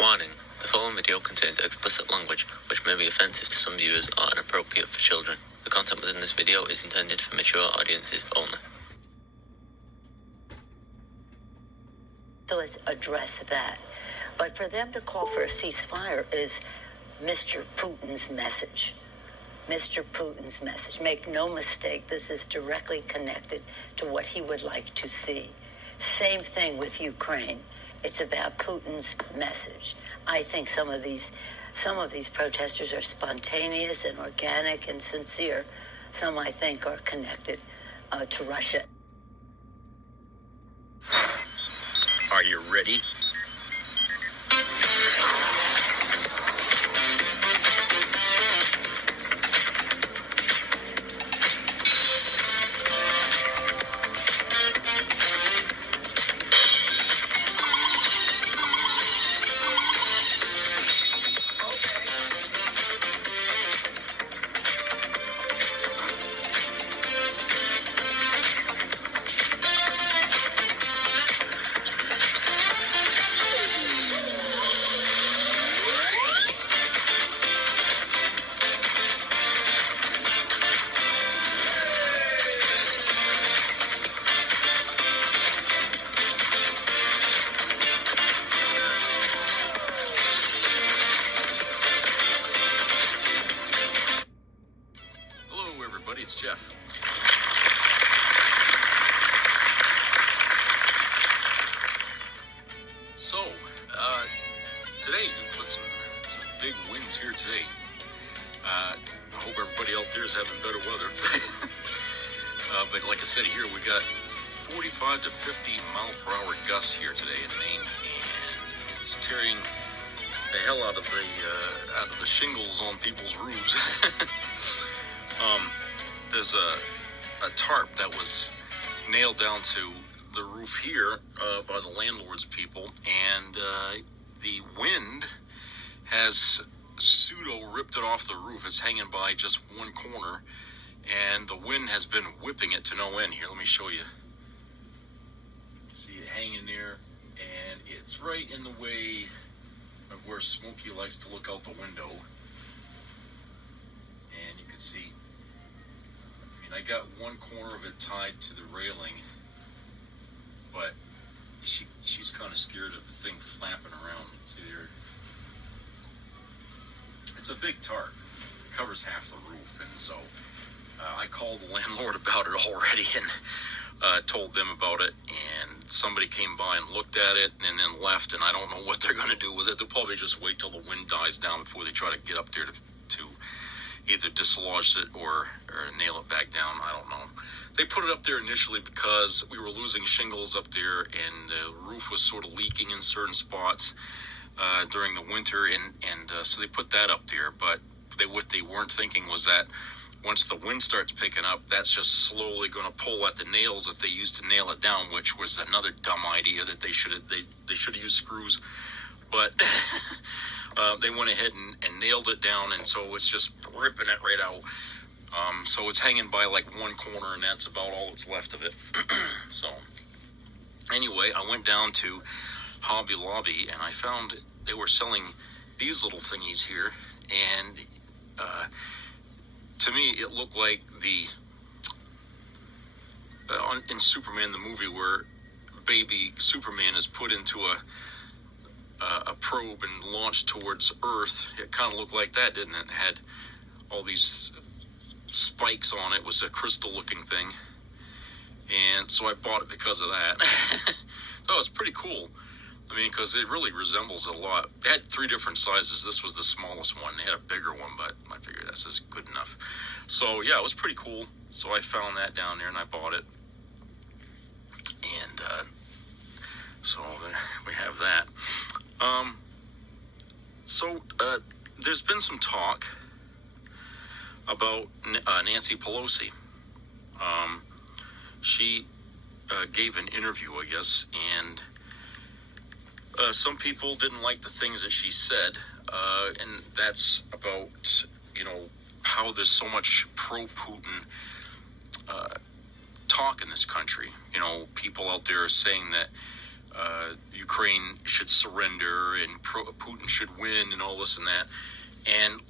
Warning: the following video contains explicit language, which may be offensive to some viewers or inappropriate for children. The content within this video is intended for mature audiences only. So let's address that. But for them to call for a ceasefire is Mr. Putin's message. Mr. Putin's message. Make no mistake, this is directly connected to what he would like to see. Same thing with Ukraine. It's about Putin's message. I think some of these protesters are spontaneous and organic and sincere. Some, I think, are connected to Russia. Are you ready? It's Jeff. So, today we put some big wins here today. I hope everybody out there is having better weather. But like I said, here we got 45 to 50 mile per hour gusts here today in Maine, and it's tearing the hell out of the shingles on people's roofs. There's a tarp that was nailed down to the roof here by the landlord's people, and the wind has pseudo ripped it off the roof. It's hanging by just one corner, and the wind has been whipping it to no end. Here, let me show you. See it hanging there, and it's right in the way of where Smokey likes to look out the window. And you can see, I got one corner of it tied to the railing, but she's kind of scared of the thing flapping around. See there? It's a big tarp. It covers half the roof, and so I called the landlord about it already and told them about it, and somebody came by and looked at it and then left, and I don't know what they're going to do with it. They'll probably just wait till the wind dies down before they try to get up there to either dislodge it or nail it back down. I don't know. They put it up there initially because we were losing shingles up there, and the roof was sort of leaking in certain spots during the winter, and so they put that up there. But what they weren't thinking was that once the wind starts picking up, that's just slowly going to pull at the nails that they used to nail it down, which was another dumb idea that they should have used screws. But they went ahead and nailed it down, and so it's just ripping it right out. So it's hanging by like one corner, and that's about all that's left of it. So anyway, I went down to Hobby Lobby, and I found they were selling these little thingies here, and to me it looked like in Superman the movie, where baby Superman is put into a probe and launched towards Earth. It kind of looked like that, didn't it? It had all these spikes on it. It was a crystal-looking thing, and so I bought it because of that. So it's pretty cool. Because it really resembles it a lot. They had 3 different sizes. This was the smallest one. They had a bigger one, but I figured that's just good enough. So yeah, it was pretty cool. So I found that down there, and I bought it. And so we have that. There's been some talk about Nancy Pelosi. She gave an interview, I guess, and some people didn't like the things that she said, and that's about, how there's so much pro-Putin talk in this country. People out there are saying that Ukraine should surrender and Putin should win and all this and that. And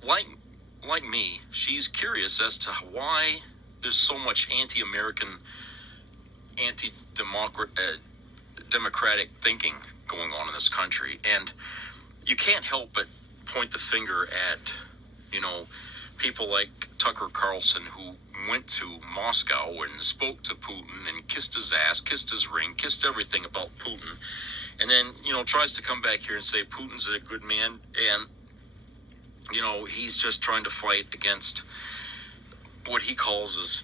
like me, she's curious as to why there's so much anti-American, democratic thinking going on in this country. And you can't help but point the finger at, people like Tucker Carlson, who went to Moscow and spoke to Putin and kissed his ass, kissed his ring, kissed everything about Putin. And then, tries to come back here and say Putin's a good man. And, he's just trying to fight against what he calls as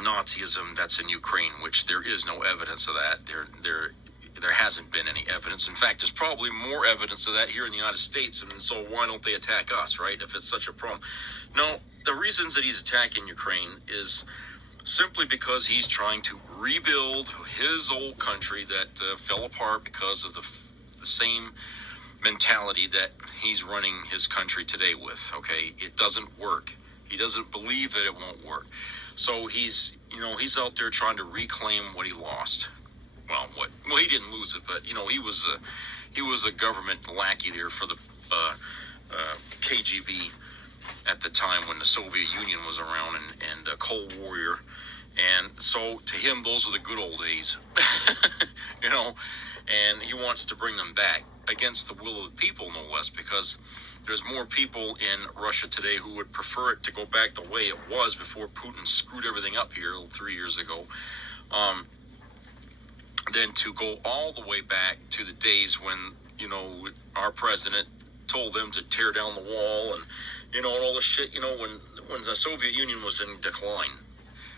Nazism that's in Ukraine, which there is no evidence of that. There hasn't been any evidence. In fact, there's probably more evidence of that here in the United States, and so why don't they attack us, right, if it's such a problem? No, the reasons that he's attacking Ukraine is simply because he's trying to rebuild his old country that fell apart because of the same mentality that he's running his country today with, okay? It doesn't work. He doesn't believe that it won't work. So he's out there trying to reclaim what he lost. Well, he didn't lose it, but he was a government lackey there for the KGB at the time when the Soviet Union was around and a Cold Warrior, and so to him those were the good old days, and he wants to bring them back against the will of the people, no less, because there's more people in Russia today who would prefer it to go back the way it was before Putin screwed everything up here 3 years ago. Than to go all the way back to the days when, our president told them to tear down the wall and, and all this shit, when the Soviet Union was in decline,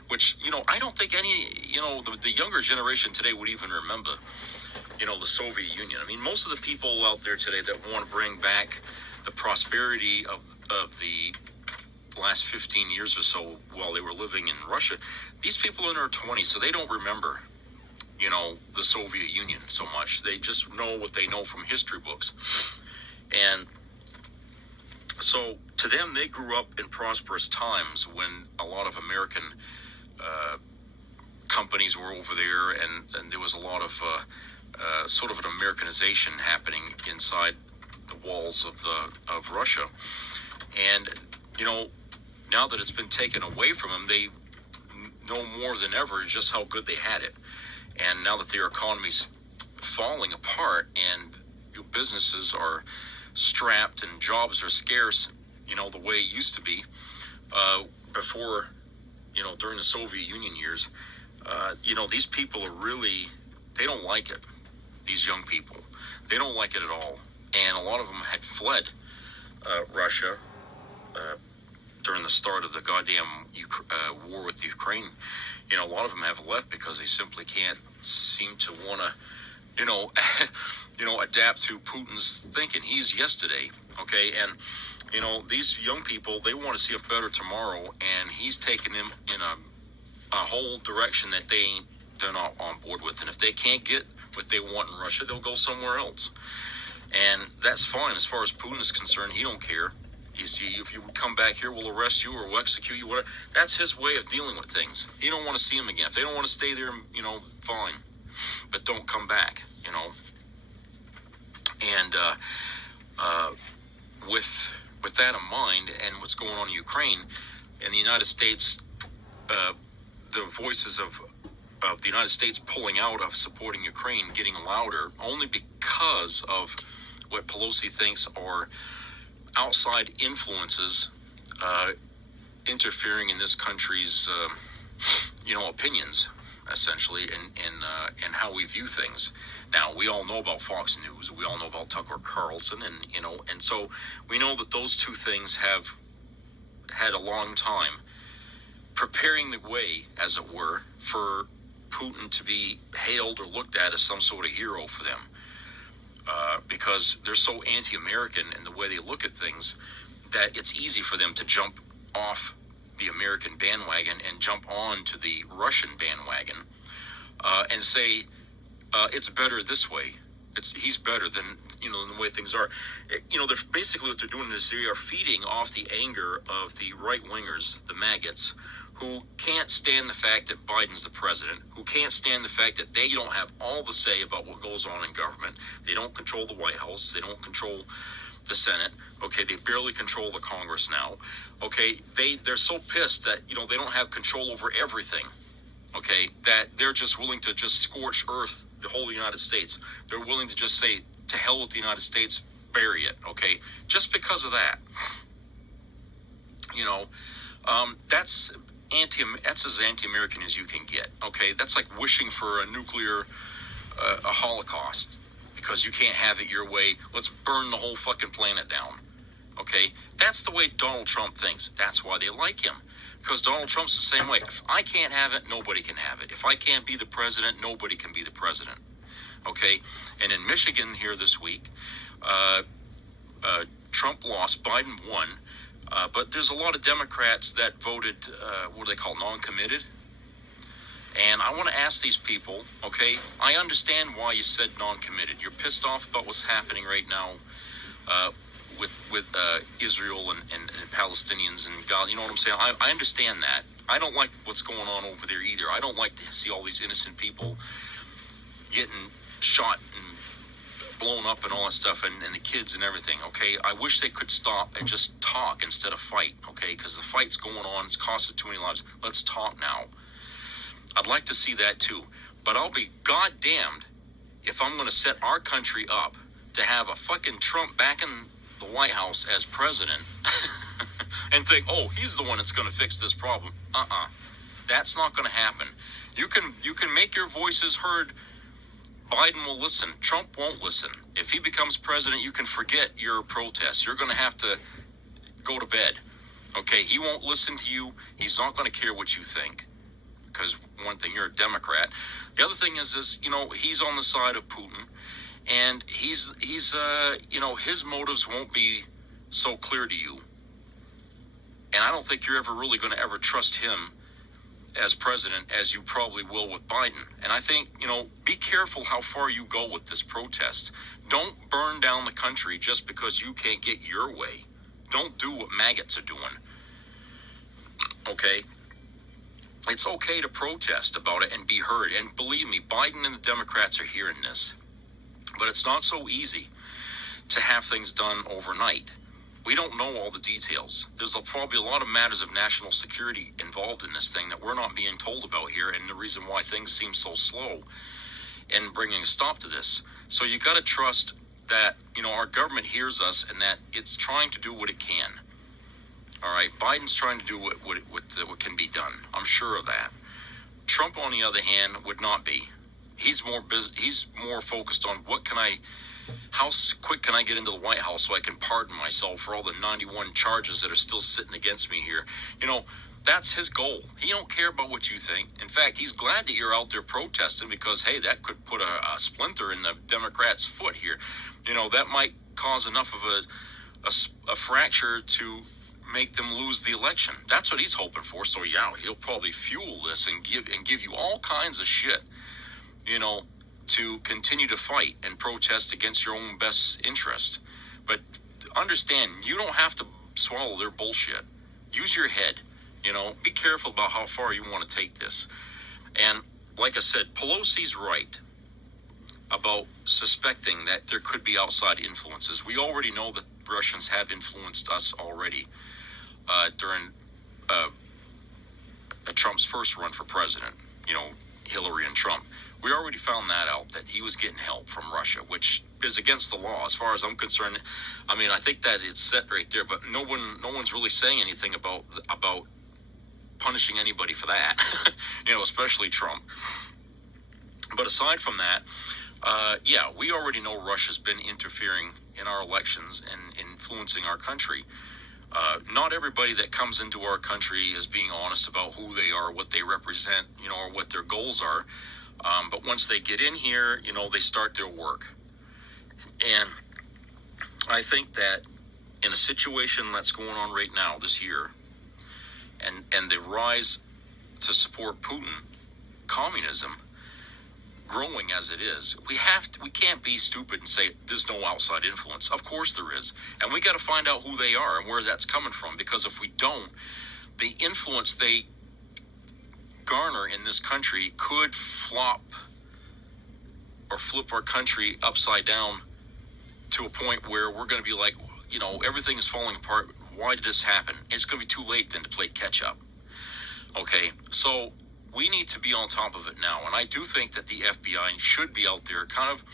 which, I don't think any, the younger generation today would even remember, the Soviet Union. I mean, most of the people out there today that want to bring back the prosperity of the last 15 years or so while they were living in Russia, these people are in their 20s, so they don't remember the Soviet Union so much. They just know what they know from history books. And so to them, they grew up in prosperous times when a lot of American companies were over there, and there was a lot of sort of an Americanization happening inside the walls of Russia. And, now that it's been taken away from them, they know more than ever just how good they had it. And now that their economy's falling apart and businesses are strapped and jobs are scarce, the way it used to be before, during the Soviet Union years, these people are really, they don't like it. These young people, they don't like it at all. And a lot of them had fled Russia during the start of the goddamn war with Ukraine. A lot of them have left because they simply can't seem to want to, adapt to Putin's thinking. He's yesterday, okay? And, these young people, they want to see a better tomorrow, and he's taking them in a whole direction that they're not on board with. And if they can't get what they want in Russia, they'll go somewhere else. And that's fine. As far as Putin is concerned, he don't care. You see, if you come back here, we'll arrest you or we'll execute you, whatever. That's his way of dealing with things. He don't want to see them again. If they don't want to stay there, fine. But don't come back, And with that in mind and what's going on in Ukraine, in the United States, the voices of the United States pulling out of supporting Ukraine getting louder only because of what Pelosi thinks are outside influences interfering in this country's opinions, essentially, and how we view things. Now, we all know about Fox News, we all know about Tucker Carlson, and so we know that those two things have had a long time preparing the way, as it were, for Putin to be hailed or looked at as some sort of hero for them. Because they're so anti-American in the way they look at things that it's easy for them to jump off the American bandwagon and jump on to the Russian bandwagon and say it's better this way. He's better than the way things are. They're basically what they're doing is they are feeding off the anger of the right wingers, the maggots, who can't stand the fact that Biden's the president, who can't stand the fact that they don't have all the say about what goes on in government. They don't control the White House. They don't control the Senate. Okay, they barely control the Congress now. Okay, they're so pissed that, you know, they don't have control over everything. Okay, that they're just willing to just scorch earth the whole United States. They're willing to just say, to hell with the United States, bury it. Okay, just because of that. You know, that's as anti-American as you can get. Okay, that's like wishing for a nuclear a Holocaust because you can't have it your way. Let's burn the whole fucking planet down. Okay, that's the way Donald Trump thinks. That's why they like him, because Donald Trump's the same way. If I can't have it, nobody can have it. If I can't be the president, nobody can be the president. Okay, and in Michigan here this week, Trump lost, Biden won. But there's a lot of Democrats that voted, what do they call, non-committed? And I want to ask these people, okay, I understand why you said non-committed. You're pissed off about what's happening right now with Israel and Palestinians and God. You know what I'm saying? I understand that. I don't like what's going on over there either. I don't like to see all these innocent people getting shot and blown up and all that stuff, and the kids and everything, okay? I wish they could stop and just talk instead of fight, okay? Because the fight's going on, it's costing too many lives. Let's talk now. I'd like to see that too, but I'll be goddamned if I'm going to set our country up to have a fucking Trump back in the White House as president and think, oh, he's the one that's going to fix this problem. That's not going to happen. You can make your voices heard. Biden will listen. Trump won't listen. If he becomes president, you can forget your protests. You're going to have to go to bed. Okay? He won't listen to you. He's not going to care what you think. Because one thing, you're a Democrat. The other thing is, you know, he's on the side of Putin. And he's you know, his motives won't be so clear to you. And I don't think you're ever really going to ever trust him as president as you probably will with Biden. And I think, you know, be careful how far you go with this protest. Don't burn down the country just because you can't get your way. Don't do what maggots are doing. Okay? It's okay to protest about it and be heard. And believe me, Biden and the Democrats are hearing this. But it's not so easy to have things done overnight. We don't know all the details. There's probably a lot of matters of national security involved in this thing that we're not being told about here, and the reason why things seem so slow in bringing a stop to this. So you got to trust that, you know, our government hears us and that it's trying to do what it can. All right, Biden's trying to do what can be done. I'm sure of that. Trump, on the other hand, would not be. He's more focused on how quick can I get into the White House so I can pardon myself for all the 91 charges that are still sitting against me here. You know, that's his goal. He don't care about what you think. In fact, he's glad that you're out there protesting because, hey, that could put a splinter in the Democrats' foot here. You know, that might cause enough of a fracture to make them lose the election. That's what he's hoping for. So, yeah, he'll probably fuel this and give you all kinds of shit, you know, to continue to fight and protest against your own best interest. But understand, you don't have to swallow their bullshit. Use your head, you know. Be careful about how far you want to take this. And like I said, Pelosi's right about suspecting that there could be outside influences. We already know that Russians have influenced us already during Trump's first run for president, you know, Hillary and Trump. We already found that out, that he was getting help from Russia, which is against the law as far as I'm concerned. I mean, I think that it's set right there, but no one's really saying anything about punishing anybody for that, you know, especially Trump. But aside from that, yeah, we already know Russia's been interfering in our elections and influencing our country. Not everybody that comes into our country is being honest about who they are, what they represent, you know, or what their goals are. But once they get in here, you know, they start their work. And I think that in a situation that's going on right now this year, and the rise to support Putin, communism, growing as it is, we can't be stupid and say there's no outside influence. Of course there is. And we got to find out who they are and where that's coming from, because if we don't, the influence they Garner in this country could flip our country upside down to a point where we're going to be like, everything is falling apart. Why did this happen? It's going to be too late then to play catch up. Okay, so we need to be on top of it now. And I do think that the FBI should be out there kind of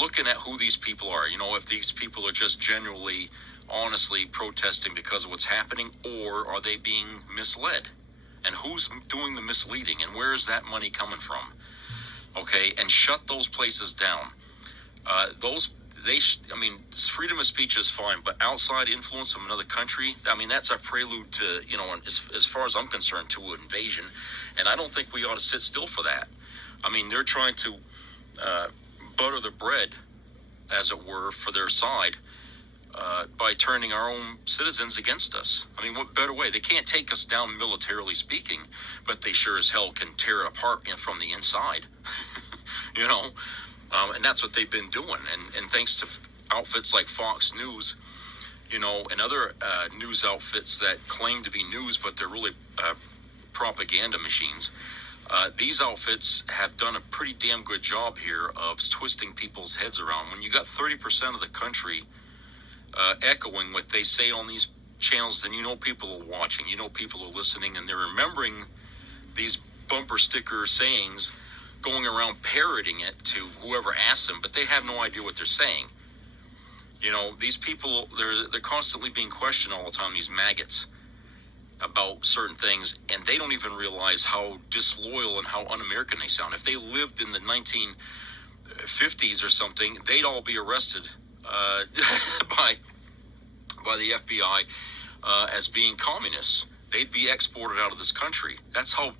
looking at who these people are. If these people are just genuinely, honestly protesting because of what's happening, or are they being misled? And who's doing the misleading, and where is that money coming from? Okay, and shut those places down. Freedom of speech is fine, but outside influence from another country, that's a prelude to, as far as I'm concerned, to an invasion. And I don't think we ought to sit still for that. They're trying to butter the bread, as it were, for their side by turning our own citizens against us. What better way? They can't take us down militarily speaking, but they sure as hell can tear it apart from the inside. And that's what they've been doing. And thanks to outfits like Fox News, and other news outfits that claim to be news, but they're really propaganda machines. These outfits have done a pretty damn good job here of twisting people's heads around. When you got 30% of the country echoing what they say on these channels, then people are watching, people are listening, and they're remembering these bumper sticker sayings, going around parroting it to whoever asks them, but they have no idea what they're saying. These people, they're constantly being questioned all the time, these maggots, about certain things, and they don't even realize how disloyal and how un-American they sound. If they lived in the 1950s or something, they'd all be arrested by the FBI as being communists. They'd be exported out of this country. That's how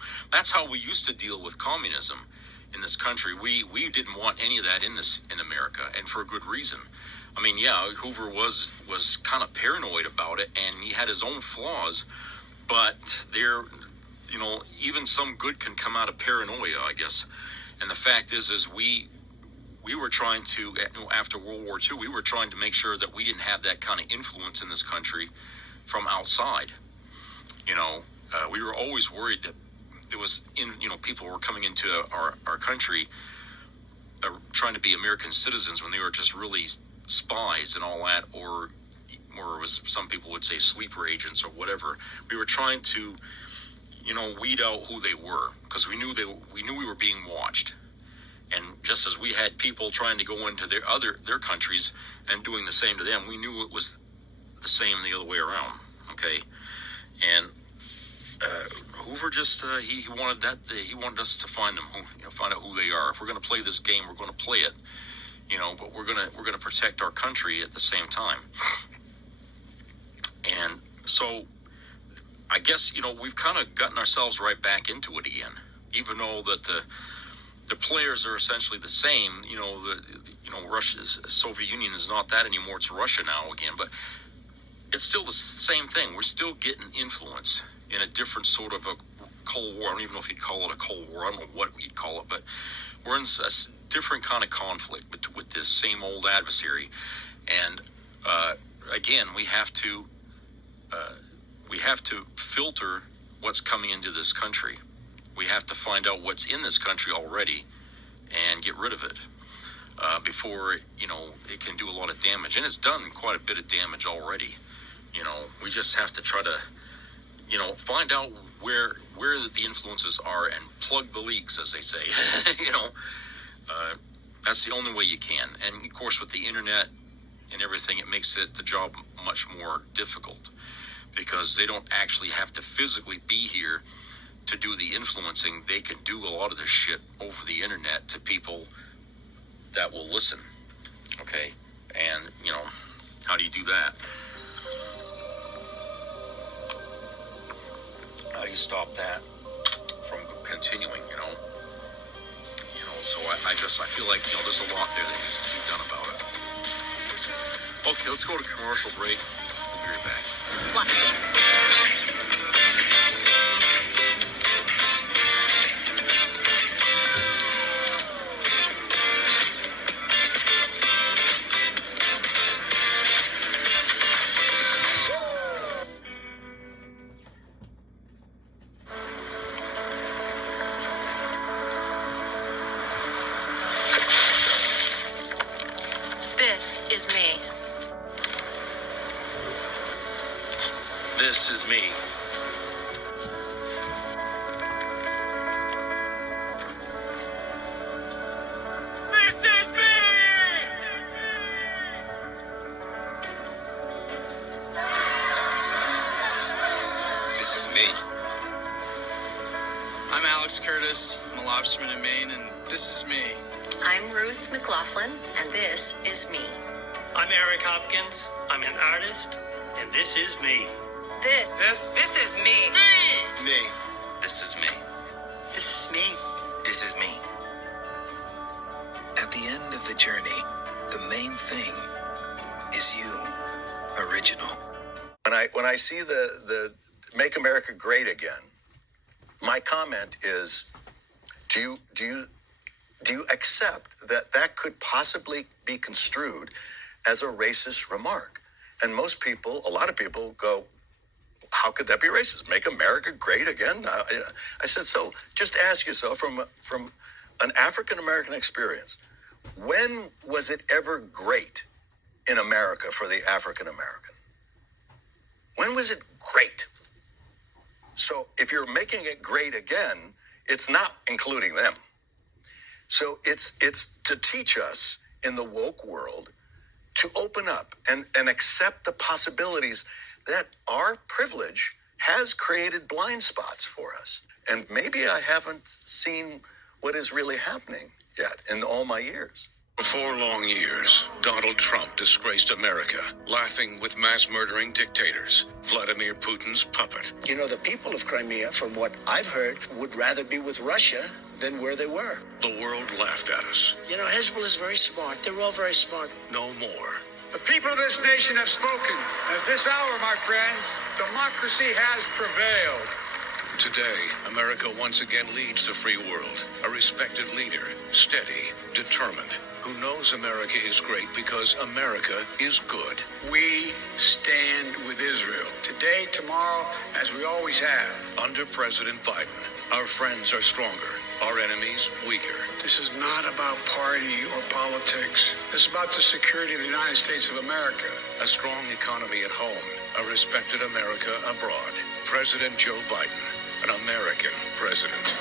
we used to deal with communism in this country. We didn't want any of that in America, and for a good reason. Hoover was kind of paranoid about it, and he had his own flaws, but even some good can come out of paranoia, I guess. And the fact is we were trying to, after World War II, we were trying to make sure that we didn't have that kind of influence in this country from outside. We were always worried that there was, people were coming into our country trying to be American citizens when they were just really spies and all that, or as some people would say, sleeper agents or whatever. We were trying to, weed out who they were, because we knew we were being watched. And just as we had people trying to go into their countries and doing the same to them, we knew it was the same the other way around. Okay, and Hoover just he wanted us to find them, find out who they are. If we're going to play this game, we're going to play it, but we're going to protect our country at the same time. And so, I guess we've kind of gotten ourselves right back into it again, even though that the players are essentially the same. Russia's Soviet Union is not that anymore. It's Russia now again, but it's still the same thing. We're still getting influence in a different sort of a Cold War. I don't even know if you'd call it a Cold War. I don't know what we'd call it, but we're in a different kind of conflict with this same old adversary. And again, we have to filter what's coming into this country. We have to find out what's in this country already and get rid of it before it can do a lot of damage. And it's done quite a bit of damage already. We just have to try to find out where the influences are and plug the leaks, as they say. That's the only way you can. And of course, with the internet and everything, it makes the job much more difficult, because they don't actually have to physically be here to do the influencing. They can do a lot of this shit over the internet to people that will listen. Okay, and how do you do that? How do you stop that from continuing? So I feel like there's a lot there that needs to be done about it. Okay, let's go to commercial break. We'll be right back. Watch this. is me. This is me. This is me! This is me. I'm Alex Curtis. I'm a lobsterman in Maine, and this is me. I'm Ruth McLaughlin, and this is me. I'm Eric Hopkins. I'm an artist, and this is me. This is me. Me. This is me. This is me. This is me. At the end of the journey, the main thing is you. Original. When I see the Make America Great Again, my comment is, do you accept that could possibly be construed as a racist remark? And most people, a lot of people go, how could that be racist? Make America great again? I said, so just ask yourself from an African-American experience, when was it ever great in America for the African-American? When was it great? So if you're making it great again, it's not including them. So it's to teach us in the woke world to open up and accept the possibilities that our privilege has created blind spots for us. And maybe I haven't seen what is really happening yet in all my years. For 4 long years, Donald Trump disgraced America, laughing with mass-murdering dictators, Vladimir Putin's puppet. You know, the people of Crimea, from what I've heard, would rather be with Russia than where they were. The world laughed at us. You know, Hezbollah is very smart. They're all very smart. No more. The people of this nation have spoken. At this hour, my friends, democracy has prevailed. Today, America once again leads the free world. A respected leader, steady, determined, who knows America is great because America is good. We stand with Israel. Today, tomorrow, as we always have. Under President Biden, our friends are stronger, our enemies weaker. This is not about party or politics. It's about the security of the United States of America. A strong economy at home, a respected America abroad. President Joe Biden, an American president.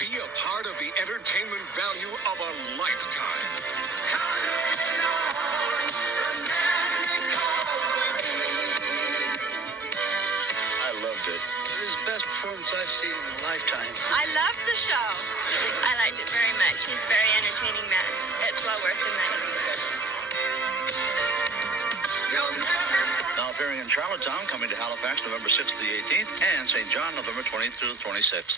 Be a part of the entertainment value of a lifetime. I loved it. It was the best performance I've seen in a lifetime. I loved the show. I liked it very much. He's a very entertaining man. It's well worth the money. Now appearing in Charlottetown, coming to Halifax November 6th to the 18th, and St. John November 20th through the 26th.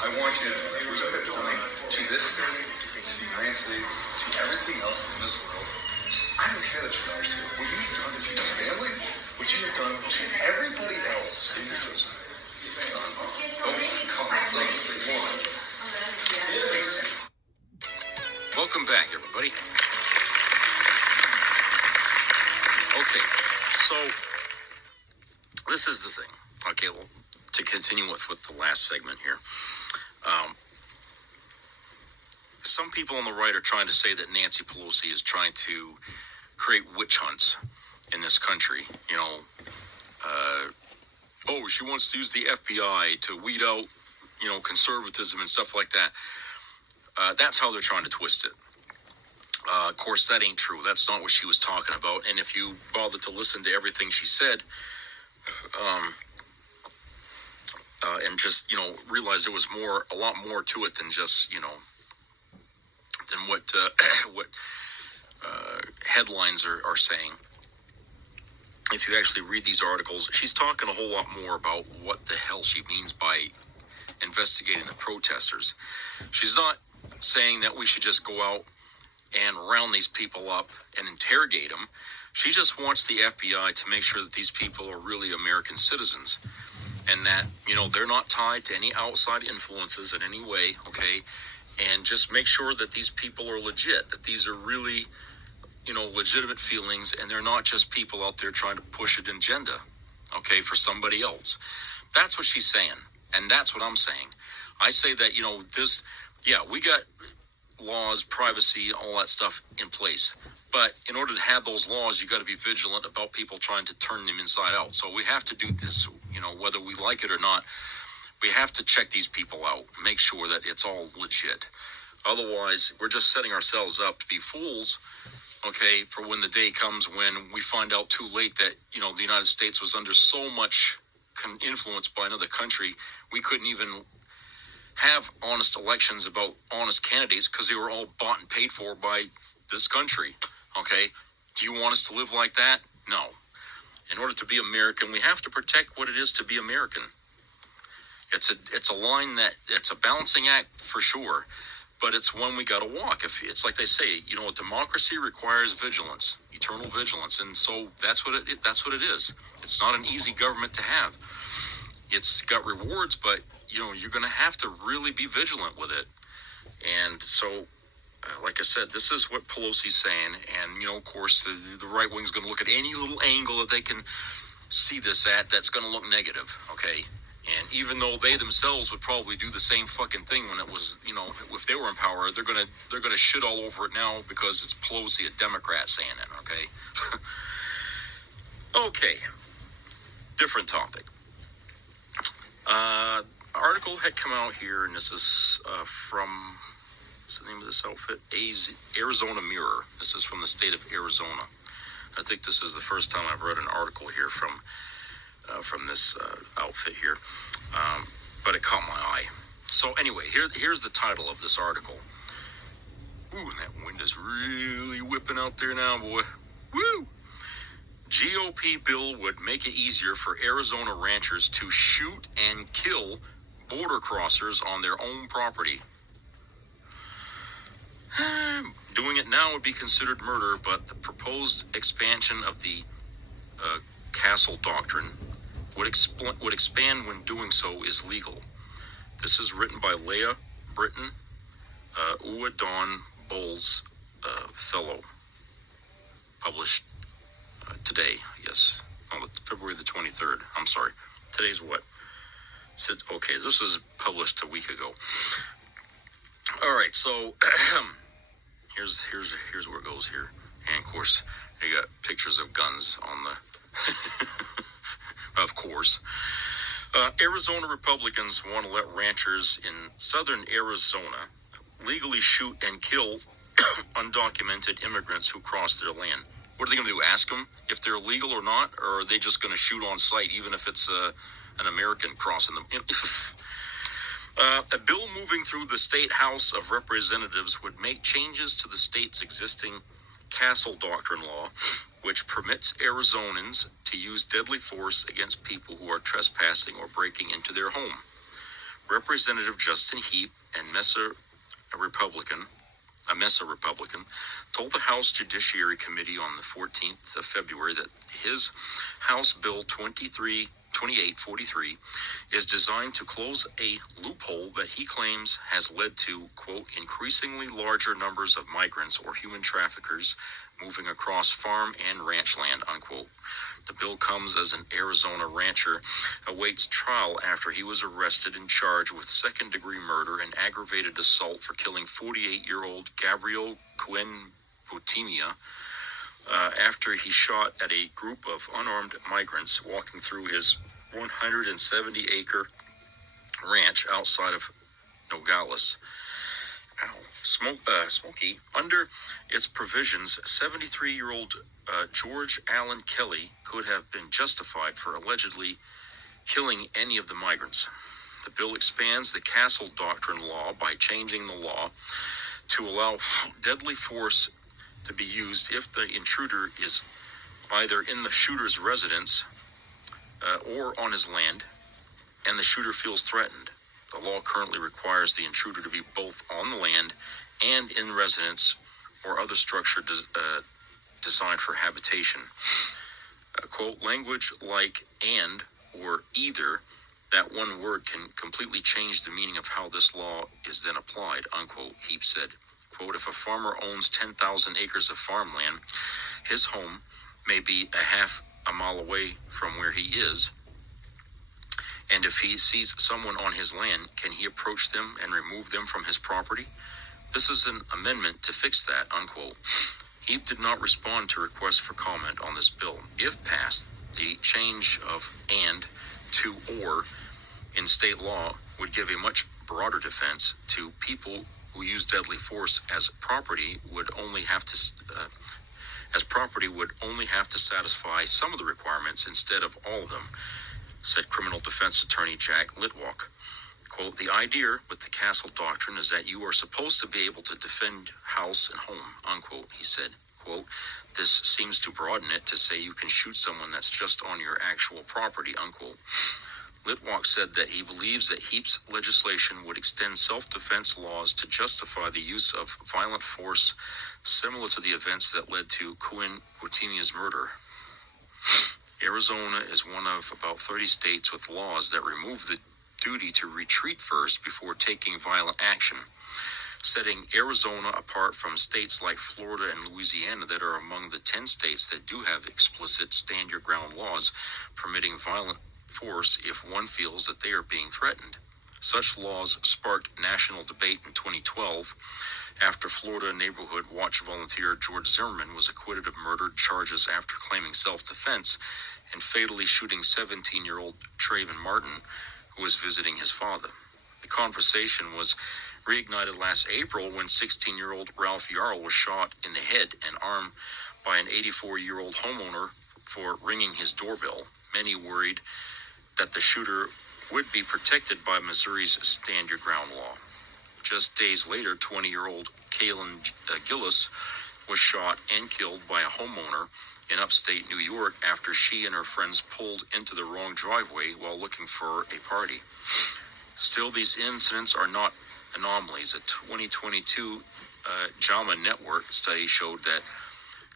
I want you to to this state, to the United States, to everything else in this world. I don't care that you're not here. What you've done to people's families, what you have done to everybody else in this society. Son, Welcome back, everybody. Okay, so this is the thing. Okay, well, to continue with the last segment here. Some people on the right are trying to say that Nancy Pelosi is trying to create witch hunts in this country. You know, she wants to use the FBI to weed out, you know, conservatism and stuff like that. That's how they're trying to twist it. Of course, that ain't true. That's not what she was talking about. And if you bother to listen to everything she said, and just, you know, realize there was a lot more to it than just, you know, than what headlines are saying. If you actually read these articles, she's talking a whole lot more about what the hell she means by investigating the protesters. She's not saying that we should just go out and round these people up and interrogate them. She just wants the FBI to make sure that these people are really American citizens and that, you know, they're not tied to any outside influences in any way, okay? And just make sure that these people are legit, that these are really, you know, legitimate feelings, and they're not just people out there trying to push an agenda, okay, for somebody else. That's what she's saying, and that's what I'm saying. I say that, you know, we got laws, privacy, all that stuff in place, but in order to have those laws, you got to be vigilant about people trying to turn them inside out. So we have to do this, you know, whether we like it or not. We have to check these people out, make sure that it's all legit. Otherwise, we're just setting ourselves up to be fools, okay, for when the day comes when we find out too late that, you know, the United States was under so much influence by another country, we couldn't even have honest elections about honest candidates because they were all bought and paid for by this country, okay? Do you want us to live like that? No. In order to be American, we have to protect what it is to be American. It's a line that, it's a balancing act for sure, but it's one we got to walk. If it's like they say, you know, democracy requires vigilance, eternal vigilance, and so that's what it is. It's not an easy government to have. It's got rewards, but you know, you're going to have to really be vigilant with it. And so, like I said, this is what Pelosi's saying, and you know, of course, the right wing's going to look at any little angle that they can see this at that's going to look negative, okay? And even though they themselves would probably do the same fucking thing when it was, you know, if they were in power, they're gonna shit all over it now because it's Pelosi, a Democrat, saying it. Okay. Okay. Different topic. Article had come out here, and this is from, what's the name of this outfit? Arizona Mirror. This is from the state of Arizona. I think this is the first time I've read an article here from this outfit here, but it caught my eye. So anyway, here's the title of this article. Ooh, that wind is really whipping out there now, boy. Woo! GOP bill would make it easier for Arizona ranchers to shoot and kill border crossers on their own property. Doing it now would be considered murder, but the proposed expansion of the Castle Doctrine would expand when doing so is legal. This is written by Leah Britton, Ua Dawn Bowles Fellow, published today, I guess, on February the 23rd. I'm sorry. Today's what? Okay, this was published a week ago. All right, so here's where it goes here. And of course, you got pictures of guns on the of course. Arizona Republicans want to let ranchers in southern Arizona legally shoot and kill undocumented immigrants who cross their land. What are they going to do, ask them if they're legal or not? Or are they just going to shoot on sight even if it's an American crossing them? A bill moving through the State House of Representatives would make changes to the state's existing Castle Doctrine law, which permits Arizonans to use deadly force against people who are trespassing or breaking into their home. Representative Justin Heap, and Mesa Republican, told the House Judiciary Committee on the 14th of February that his House Bill 2843 is designed to close a loophole that he claims has led to, quote, increasingly larger numbers of migrants or human traffickers moving across farm and ranch land, unquote. The bill comes as an Arizona rancher awaits trial after he was arrested and charged with second-degree murder and aggravated assault for killing 48-year-old Gabriel Cuen-Botimia after he shot at a group of unarmed migrants walking through his 170-acre ranch outside of Nogales. Smoky. Under its provisions, 73-year-old George Allen Kelly could have been justified for allegedly killing any of the migrants. The bill expands the Castle Doctrine law by changing the law to allow deadly force to be used if the intruder is either in the shooter's residence or on his land and the shooter feels threatened. The law currently requires the intruder to be both on the land and in residence or other structure designed for habitation. Quote, language like and or either, that one word can completely change the meaning of how this law is then applied, unquote, Heap said. Quote, if a farmer owns 10,000 acres of farmland, his home may be a half a mile away from where he is, and if he sees someone on his land, can he approach them and remove them from his property? This is an amendment to fix that, unquote. Heap did not respond to requests for comment on this bill. If passed, the change of and to or in state law would give a much broader defense to people who use deadly force as property would only have to satisfy some of the requirements instead of all of them, said criminal defense attorney Jack Litwalk. Quote, the idea with the Castle Doctrine is that you are supposed to be able to defend house and home, unquote, he said. Quote, this seems to broaden it to say you can shoot someone that's just on your actual property, unquote. Litwalk said that he believes that Heap's legislation would extend self-defense laws to justify the use of violent force similar to the events that led to Cuen-Botimia's murder. Arizona is one of about 30 states with laws that remove the duty to retreat first before taking violent action, setting Arizona apart from states like Florida and Louisiana that are among the 10 states that do have explicit stand-your-ground laws permitting violent force if one feels that they are being threatened. Such laws sparked national debate in 2012 after Florida neighborhood watch volunteer George Zimmerman was acquitted of murder charges after claiming self-defense and fatally shooting 17-year-old Trayvon Martin, who was visiting his father. The conversation was reignited last April when 16-year-old Ralph Yarl was shot in the head and arm by an 84-year-old homeowner for ringing his doorbell. Many worried that the shooter would be protected by Missouri's Stand Your Ground law. Just days later, 20-year-old Kaylin Gillis was shot and killed by a homeowner in upstate New York after she and her friends pulled into the wrong driveway while looking for a party. Still, these incidents are not anomalies. A 2022 JAMA network study showed that,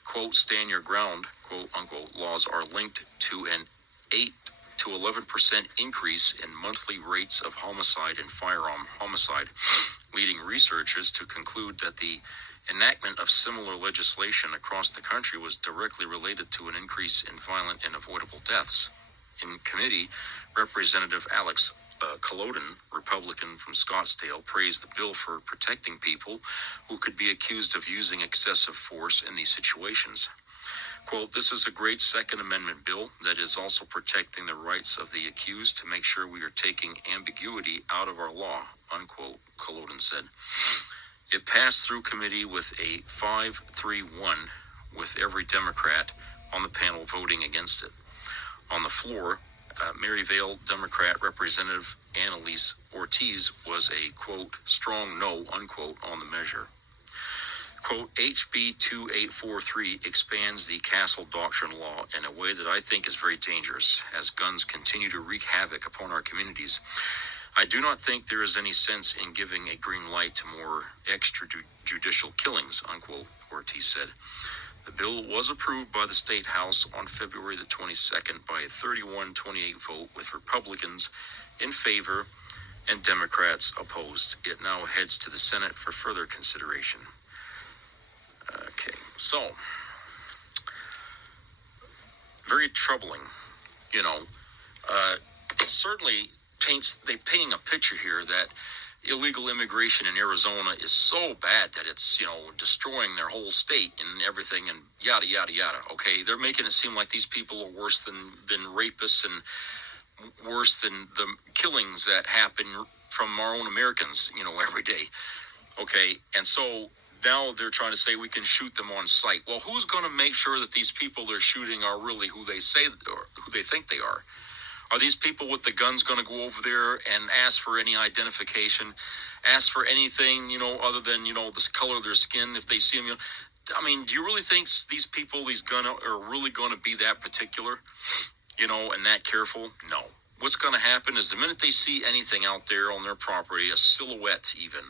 quote, stand your ground, quote, unquote, laws are linked to an 8 to 11% increase in monthly rates of homicide and firearm homicide, leading researchers to conclude that the enactment of similar legislation across the country was directly related to an increase in violent and avoidable deaths. In committee, Representative Alex Culloden, Republican from Scottsdale, praised the bill for protecting people who could be accused of using excessive force in these situations. Quote, this is a great Second Amendment bill that is also protecting the rights of the accused to make sure we are taking ambiguity out of our law, unquote, Culloden said. It passed through committee with a 5-3-1, with every Democrat on the panel voting against it. On the floor, Maryvale Democrat Representative Annalise Ortiz was a, quote, strong no, unquote, on the measure. Quote, HB 2843 expands the Castle Doctrine law in a way that I think is very dangerous as guns continue to wreak havoc upon our communities. I do not think there is any sense in giving a green light to more extrajudicial killings, unquote, Ortiz said. The bill was approved by the State House on February the 22nd by a 31-28 vote with Republicans in favor and Democrats opposed. It now heads to the Senate for further consideration. Okay, so very troubling. You know, certainly painting a picture here that illegal immigration in Arizona is so bad that it's, destroying their whole state and everything and yada, yada, yada. Okay, they're making it seem like these people are worse than rapists and worse than the killings that happen from our own Americans, every day. Okay, and so now they're trying to say we can shoot them on sight. Well, who's going to make sure that these people they're shooting are really who they say or who they think they are? Are these people with the guns going to go over there and ask for any identification, ask for anything, other than, the color of their skin if they see them? I mean, do you really think these people, these gun are really going to be that particular, and that careful? No. What's going to happen is the minute they see anything out there on their property, a silhouette even,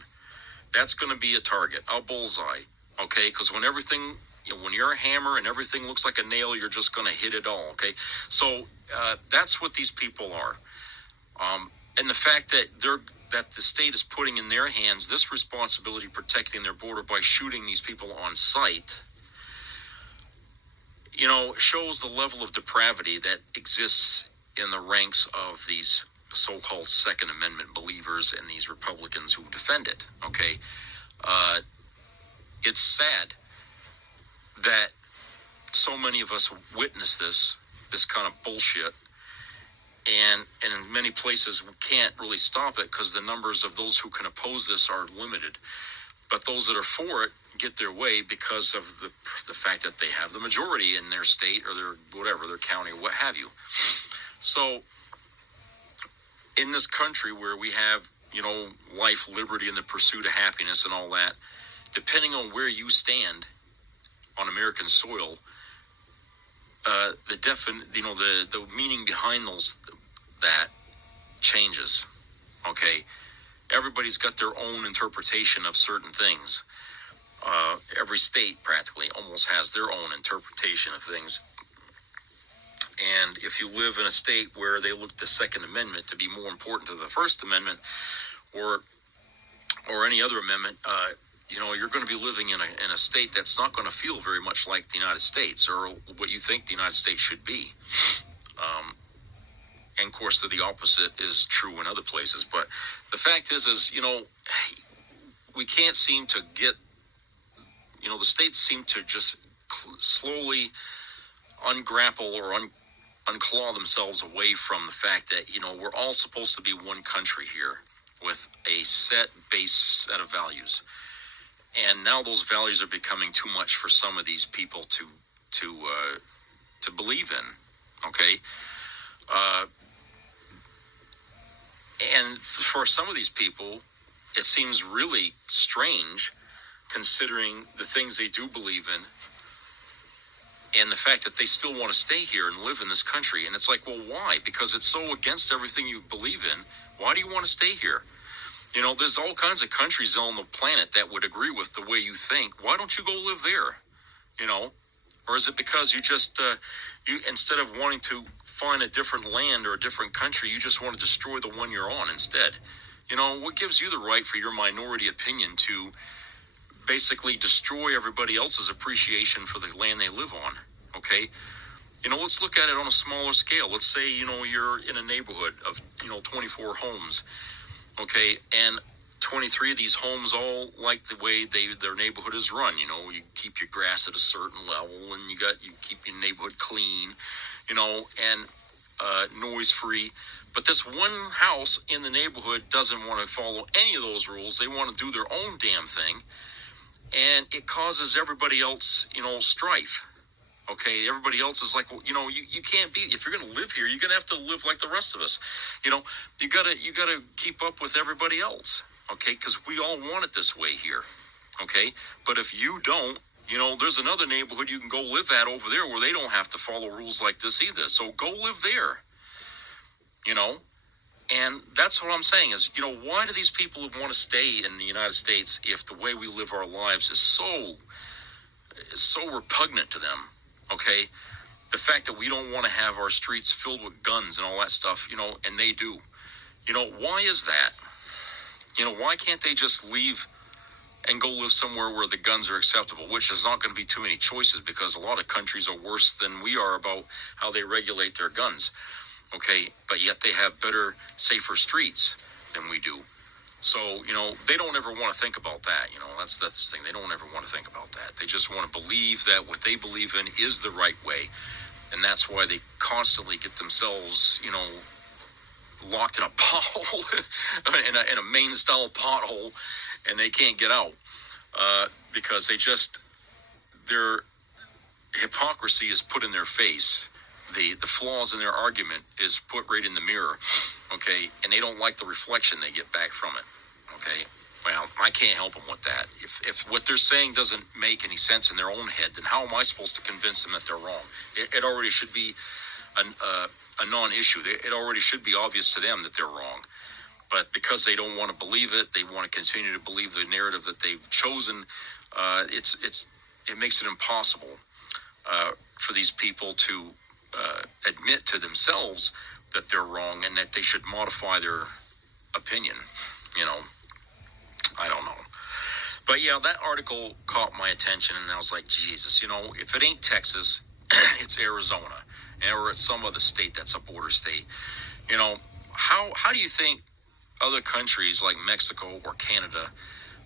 that's going to be a target, a bullseye, okay? Because when everything... when you're a hammer and everything looks like a nail, you're just going to hit it all, okay? So that's what these people are. And the fact that the state is putting in their hands this responsibility protecting their border by shooting these people on sight, shows the level of depravity that exists in the ranks of these so-called Second Amendment believers and these Republicans who defend it, okay? It's sad that so many of us witness this kind of bullshit, and in many places we can't really stop it because the numbers of those who can oppose this are limited. But those that are for it get their way because of the fact that they have the majority in their state or their county or what have you. So in this country where we have, life, liberty, and the pursuit of happiness and all that, depending on where you stand on American soil, the meaning behind that changes. Okay, everybody's got their own interpretation of certain things. Every state practically almost has their own interpretation of things. And if you live in a state where they look the Second Amendment to be more important to the First Amendment, or any other amendment, you're going to be living in a state that's not going to feel very much like the United States or what you think the United States should be. And of course, the opposite is true in other places. But the fact is, we can't seem to get, the states seem to just slowly ungrapple or unclaw themselves away from the fact that, we're all supposed to be one country here with a base set of values. And now those values are becoming too much for some of these people to believe in, okay? And for some of these people, it seems really strange considering the things they do believe in and the fact that they still want to stay here and live in this country. And it's like, well, why? Because it's so against everything you believe in. Why do you want to stay here? There's all kinds of countries on the planet that would agree with the way you think. Why don't you go live there? Or is it because you just, instead of wanting to find a different land or a different country, you just want to destroy the one you're on instead? What gives you the right for your minority opinion to basically destroy everybody else's appreciation for the land they live on? Okay? Let's look at it on a smaller scale. Let's say, you're in a neighborhood of, 24 homes. Okay, and 23 of these homes all like the way their neighborhood is run. You keep your grass at a certain level, and you keep your neighborhood clean, and noise free. But this one house in the neighborhood doesn't want to follow any of those rules. They want to do their own damn thing, and it causes everybody else, strife. Okay, everybody else is like, well, you can't be, if you're going to live here, you're going to have to live like the rest of us. You gotta keep up with everybody else. Okay, because we all want it this way here. Okay, but if you don't, there's another neighborhood you can go live at over there where they don't have to follow rules like this either. So go live there. And that's what I'm saying is, why do these people want to stay in the United States if the way we live our lives is so repugnant to them? Okay, the fact that we don't want to have our streets filled with guns and all that stuff, and they do. Why is that? Why can't they just leave and go live somewhere where the guns are acceptable, which is not going to be too many choices because a lot of countries are worse than we are about how they regulate their guns. Okay, but yet they have better, safer streets than we do. So, they don't ever want to think about that. That's the thing. They don't ever want to think about that. They just want to believe that what they believe in is the right way. And that's why they constantly get themselves, locked in a pothole, in a main-style pothole, and they can't get out. Because their hypocrisy is put in their face. The flaws in their argument is put right in the mirror, okay? And they don't like the reflection they get back from it, okay? Well, I can't help them with that. If what they're saying doesn't make any sense in their own head, then how am I supposed to convince them that they're wrong? It already should be a non-issue. It already should be obvious to them that they're wrong. But because they don't want to believe it, they want to continue to believe the narrative that they've chosen. It makes it impossible for these people to admit to themselves that they're wrong and that they should modify their opinion. I don't know. But yeah, that article caught my attention, and I was like, Jesus, if it ain't Texas, it's Arizona, or it's some other state that's a border state. How do you think other countries like Mexico or Canada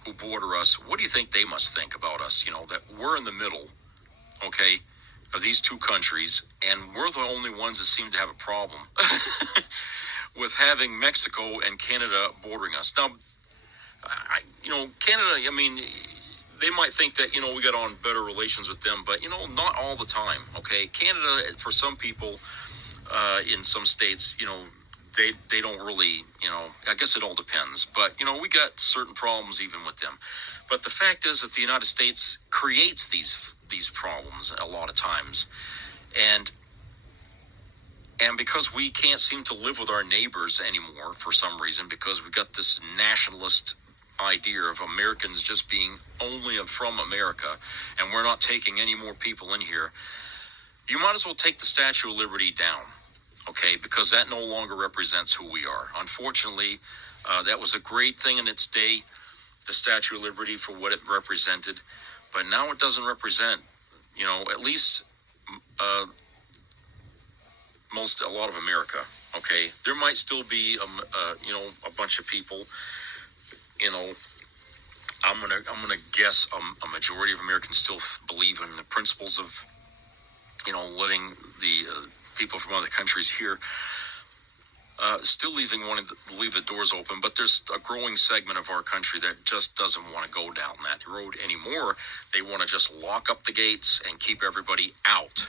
who border us, what do you think they must think about us? That we're in the middle, okay, of these two countries, and we're the only ones that seem to have a problem with having Mexico and Canada bordering us. Now, Canada, they might think that, we got on better relations with them, but, not all the time, okay? Canada, for some people in some states, they don't really, I guess it all depends. But, we got certain problems even with them. But the fact is that the United States creates these problems a lot of times. And because we can't seem to live with our neighbors anymore for some reason, because we got this nationalist idea of Americans just being only from America, and we're not taking any more people in here, you might as well take the Statue of Liberty down, okay, because that no longer represents who we are. Unfortunately, that was a great thing in its day, the Statue of Liberty, for what it represented, but now it doesn't represent, at least a lot of America, okay? There might still be, a bunch of people, I'm gonna guess a majority of Americans still believe in the principles of, letting the people from other countries here, still wanting to leave the doors open. But there's a growing segment of our country that just doesn't want to go down that road anymore. They want to just lock up the gates and keep everybody out.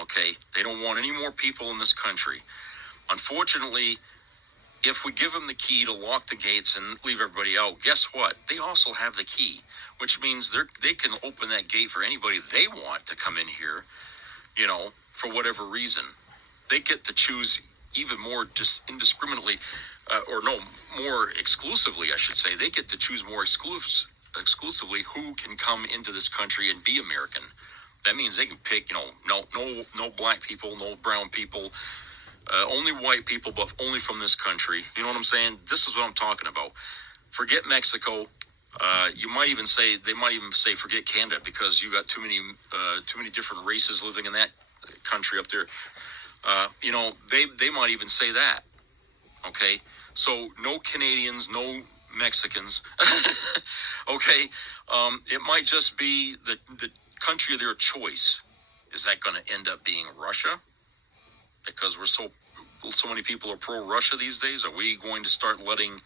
Okay, they don't want any more people in this country. Unfortunately, if we give them the key to lock the gates and leave everybody out, guess what? They also have the key, which means they can open that gate for anybody they want to come in here, for whatever reason. They get to choose even more indiscriminately, more exclusively, I should say. They get to choose more exclusively who can come into this country and be American. That means they can pick, no black people, no brown people, only white people, but only from this country. You know what I'm saying? This is what I'm talking about. Forget Mexico. They might even say forget Canada, because you got too many different races living in that country up there. They might even say that. Okay, so no Canadians, no Mexicans. Okay, it might just be the country of their choice. Is that going to end up being Russia? Because so many people are pro-Russia these days. Are we going to start letting,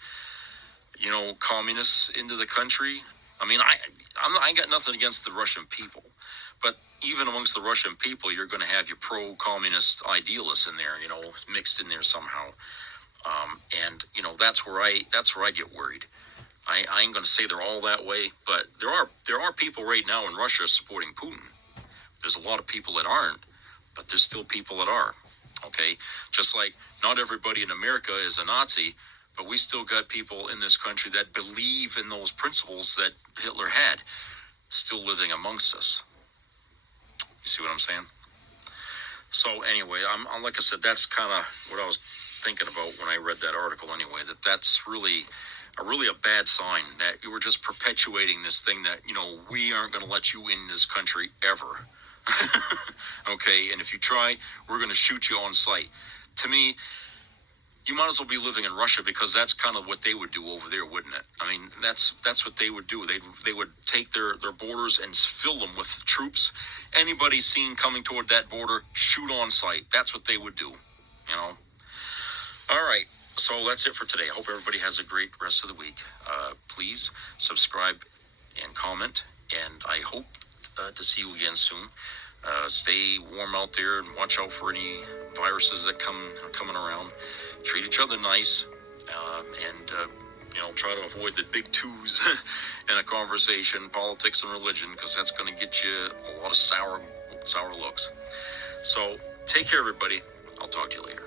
communists into the country? I mean, I got nothing against the Russian people, but even amongst the Russian people, you're going to have your pro-communist idealists in there, mixed in there somehow. And that's where I get worried. I ain't going to say they're all that way, but there are people right now in Russia supporting Putin. There's a lot of people that aren't, but there's still people that are. Okay, just like not everybody in America is a Nazi, but we still got people in this country that believe in those principles that Hitler had, still living amongst us. You see what I'm saying? So anyway, I'm like I said, that's kind of what I was thinking about when I read that article. Anyway, that's really really a bad sign that you were just perpetuating this thing that, we aren't going to let you in this country ever. Okay, and if you try, we're going to shoot you on sight. To me, you might as well be living in Russia, because that's kind of what they would do over there, wouldn't it? I mean, that's what they would do. They would take their borders and fill them with troops. Anybody seen coming toward that border, shoot on sight. That's what they would do, All right, so that's it for today. I hope everybody has a great rest of the week. Please subscribe and comment, and I hope to see you again soon. Stay warm out there and watch out for any viruses that are coming around. Treat each other nice, and try to avoid the big twos in a conversation, politics and religion, because that's going to get you a lot of sour looks. So take care, everybody. I'll talk to you later.